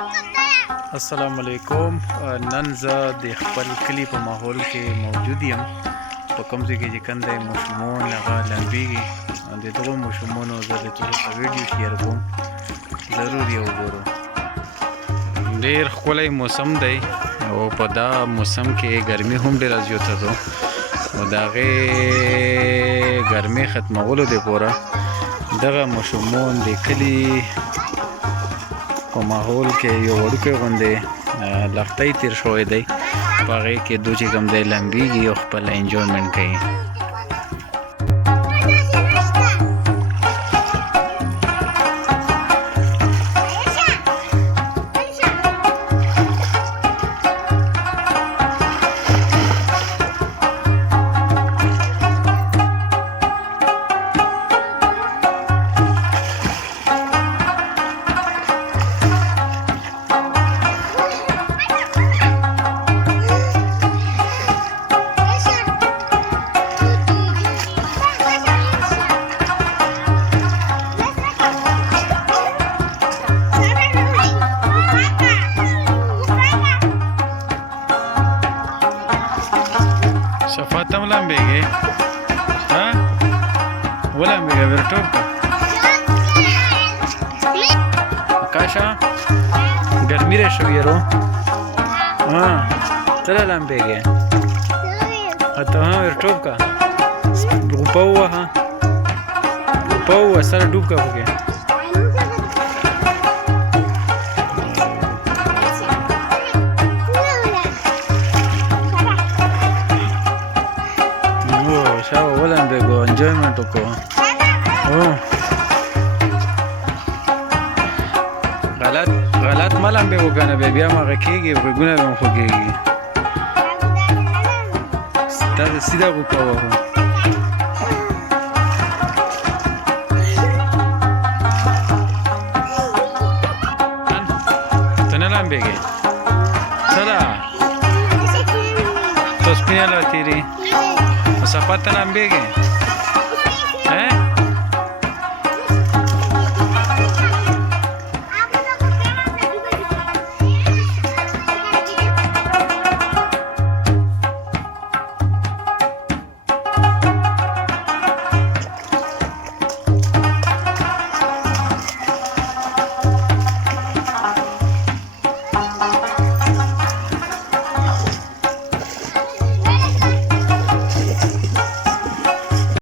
السلام علیکم. نن زه د خپل کلي په ماحول کې موجود یم، په کوم ځای کې چې کنده ماشومان هغه لمبېږي. د دغو ماشومانو زه د تاسو ته ویډیو شیر کوم، ضرور یې وګورو. ډېر ښکلی موسم دی او په دا موسم کې ګرمي هم ډېره زیاته ده، او د هغې ګرمۍ ختمولو دپاره دغه ماشومان د کلي په ماحول کې یو وړوکی غوندې لښتۍ تېر شوی دی، په هغې کې دوی چې کوم دی لمبېږي او خپل انجویمنټ کوي. صفا ته هم لمبېږې؟ ولمبېږه بېر ټوپ که کاشه ګرمي را شوي یارو. ته لا لمبېږې؟ ته هم بېر ټوپ که غوپه ووهه، غوپه ووهه، سره ډوب که پکې. شابه ولمبېږو، انجویمنټ وکړو. غلط مه لمبېږو که نه بیا هماغه کېږي، غوږونه به هم خوږېږي. داسې سیده غوپه وهو. ته نه لمبېږې؟ څه ده ته سپینه لا تېرې صفا ته لمبېږې؟